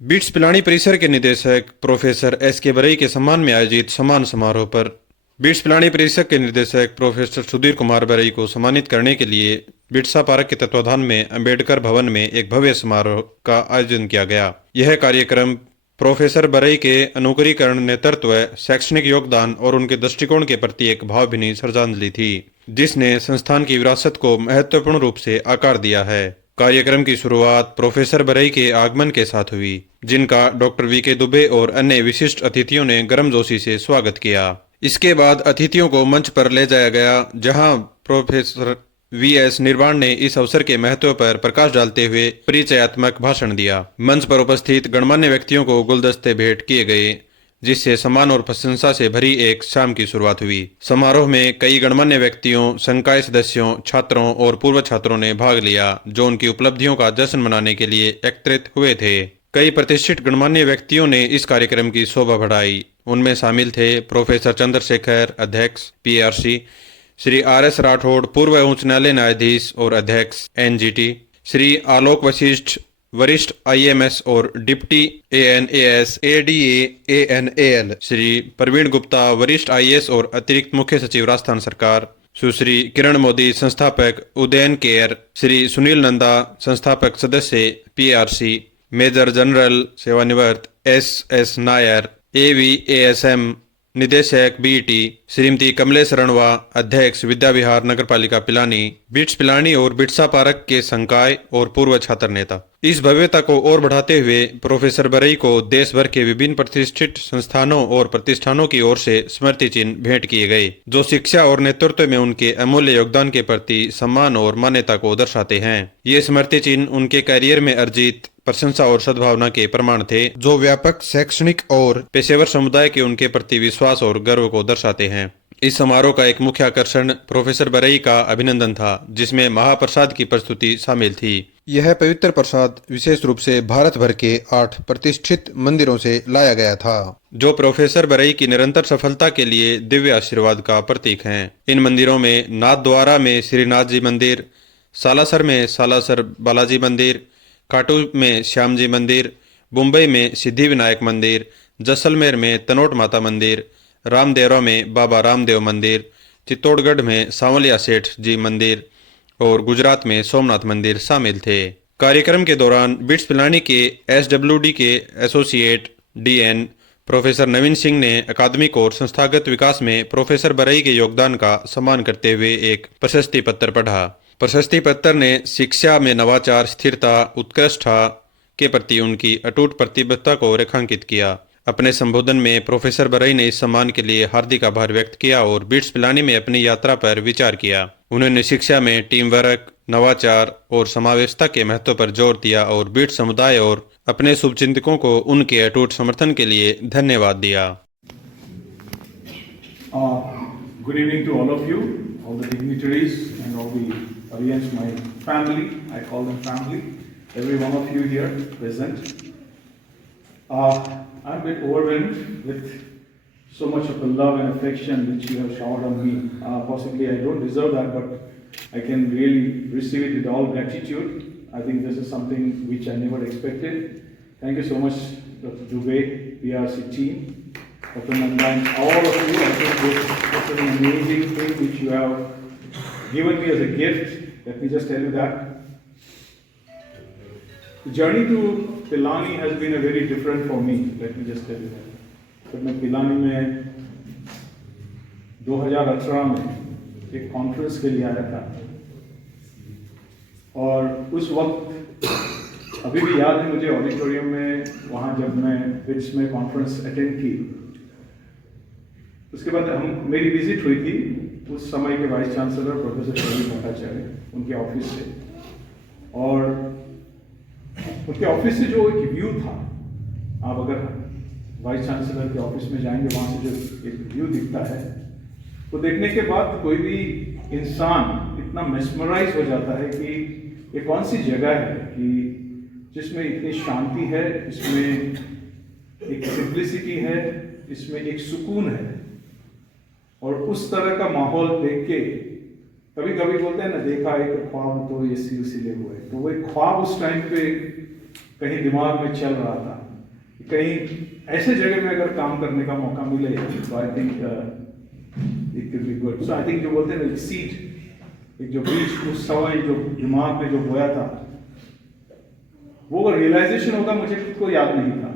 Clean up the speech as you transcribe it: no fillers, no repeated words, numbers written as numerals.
Bits Pilani परिसर के निदेशक प्रोफेसर एस के बरई के सम्मान में आयोजित सम्मान समारोह पर बिट्स पिलानी परिसर के निदेशक प्रोफेसर सुधीर कुमार बरई को सम्मानित करने के लिए बिरसा पार्क के तत्वाधान में अंबेडकर भवन में एक भव्य समारोह का आयोजन किया गया। यह कार्यक्रम प्रोफेसर बरई के अनुकरीकरण, नेतृत्व, शैक्षणिक योगदान और उनके दृष्टिकोण के प्रति एक भावभीनी श्रद्धांजलि थी, जिसने संस्थान की विरासत को महत्वपूर्ण रूप से आकार दिया है। कार्यक्रम की शुरुआत प्रोफेसर बरई के आगमन के साथ हुई, जिनका डॉक्टर वी के दुबे और अन्य विशिष्ट अतिथियों ने गर्मजोशी से स्वागत किया। इसके बाद अतिथियों को मंच पर ले जाया गया, जहां प्रोफेसर वीएस निर्वाण ने इस अवसर के महत्व पर प्रकाश डालते हुए परिचयात्मक भाषण दिया। मंच पर उपस्थित गणमान्य व्यक्तियों को गुलदस्ते भेंट किए गए, जिससे सम्मान और प्रशंसा से भरी एक शाम की शुरुआत हुई। समारोह में कई गणमान्य व्यक्तियों, संकाय सदस्यों, छात्रों और पूर्व छात्रों ने भाग लिया, जो उनकी उपलब्धियों का जश्न मनाने के लिए एकत्रित हुए थे। कई प्रतिष्ठित गणमान्य व्यक्तियों ने इस कार्यक्रम की शोभा बढ़ाई। उनमें शामिल थे प्रोफेसर चंद्रशेखर, अध्यक्ष पीआरसी, श्री आर.एस. राठौड़, पूर्व उच्च न्यायालय न्यायाधीश और अध्यक्ष एनजीटी, श्री आलोक वशिष्ठ, वरिष्ठ आईएमएस और डिप्टी एएनएएस एडीए एएनएल, श्री प्रवीण गुप्ता, वरिष्ठ आईएएस और अतिरिक्त मुख्य सचिव राजस्थान सरकार, सुश्री किरण मोदी, संस्थापक उदयन केयर, श्री सुनील नंदा, संस्थापक सदस्य पीआरसी, मेजर जनरल सेवानिवृत्त एस नायर, एवीएएसएम निदेशक बीईटी, श्रीमती कमलेश रणवा, अध्यक्ष विद्या विहार नगरपालिका पिलानी, बिट्स पिलानी और बिरसा पार्क के संकाय और पूर्व छात्र नेता। इस भव्यता को और बढ़ाते हुए प्रोफेसर बरई को देश भर के विभिन्न प्रतिष्ठित संस्थानों और प्रतिष्ठानों की ओर से स्मृति चिन्ह भेंट किए गए, जो शिक्षा और नेतृत्व में उनके अमूल्य योगदान के प्रति सम्मान और मान्यता को दर्शाते हैं। ये स्मृति चिन्ह उनके करियर में अर्जित प्रशंसा और सद्भावना के प्रमाण थे, जो व्यापक शैक्षणिक और पेशेवर समुदाय के उनके प्रति विश्वास और गर्व को दर्शाते हैं। इस समारोह का एक मुख्य आकर्षण प्रोफेसर बरई का अभिनंदन था, जिसमें महाप्रसाद की प्रस्तुति शामिल थी। यह पवित्र प्रसाद विशेष रूप से भारत भर के 8 प्रतिष्ठित मंदिरों से लाया गया था, जो प्रोफेसर बरई की निरंतर सफलता के लिए दिव्य आशीर्वाद का प्रतीक हैं। इन मंदिरों में नाथद्वारा में श्रीनाथ जी मंदिर, सालासर में सालासर बालाजी मंदिर, काटू में श्याम जी मंदिर, मुंबई में सिद्धि विनायक मंदिर, जैसलमेर में तनोट माता मंदिर, रामदेवरा में बाबा रामदेव मंदिर, चित्तौड़गढ़ में सांवलिया सेठ जी मंदिर और गुजरात में सोमनाथ मंदिर शामिल थे। कार्यक्रम के दौरान बिट्स पिलानी के एसडब्ल्यूडी के एसोसिएट डीएन प्रोफेसर नवीन सिंह ने अकादमिक और संस्थागत विकास में प्रोफेसर बरई के योगदान का सम्मान करते हुए एक प्रशस्ति पत्र पढ़ा। प्रशस्ति पत्र ने शिक्षा में नवाचार, स्थिरता, उत्कृष्टता के प्रति उनकी अटूट प्रतिबद्धता को रेखांकित किया। अपने संबोधन में प्रोफेसर बरई ने इस सम्मान के लिए हार्दिक आभार व्यक्त किया और बिट्स पिलानी में अपनी यात्रा पर विचार किया। उन्होंने शिक्षा में टीम वर्क, नवाचार और समावेशता के महत्व पर जोर दिया और बिट्स समुदाय और अपने शुभचिंतकों को उनके अटूट समर्थन के लिए धन्यवाद दिया। Good evening to all of you, all the dignitaries and all the audience, my family, I call them family, every one of you here present. I'm a bit overwhelmed with so much of the love and affection which you have showered on me. Possibly I don't deserve that, but I can really receive it with all gratitude. I think this is something which I never expected. Thank you so much, Dr. Dubey, PRC team, Dr. Nanda, and all of you. I think this is an amazing thing which you have given me as a gift. Let me just tell you that. The journey to Pilani has been a very different for me. Let me just tell you that. जब मैं पिलानी में 2018 में एक conference के लिए आया था, और उस वक्त अभी भी याद है मुझे ऑडिटोरियम में, वहाँ जब मैं बिट्स में कॉन्फ्रेंस अटेंड की, उसके बाद मेरी विजिट हुई थी उस समय के vice chancellor professor Praveen Bhattacharya, उनके ऑफिस से, और उनके ऑफिस से जो एक व्यू था, आप अगर वाइस चांसलर के ऑफिस में जाएंगे, वहाँ से जो एक व्यू दिखता है, तो देखने के बाद कोई भी इंसान इतना मेस्मराइज हो जाता है कि ये कौन सी जगह है कि जिसमें इतनी शांति है, इसमें एक सिंप्लिसिटी है, इसमें एक सुकून है। और उस तरह का माहौल देख के कभी कभी बोलते हैं ना, देखा एक ख्वाब तो ये सिलसिले हुए, तो वो एक ख्वाब उस टाइम पे कहीं दिमाग में चल रहा था, कहीं ऐसे जगह में अगर काम करने का मौका मिले तो I think it will be good. So I think जो बोलते हैं ना सीड, एक जो बीज उस समय जो दिमाग में जो बोया था वो रियलाइजेशन होगा, मुझे खुद को याद नहीं था।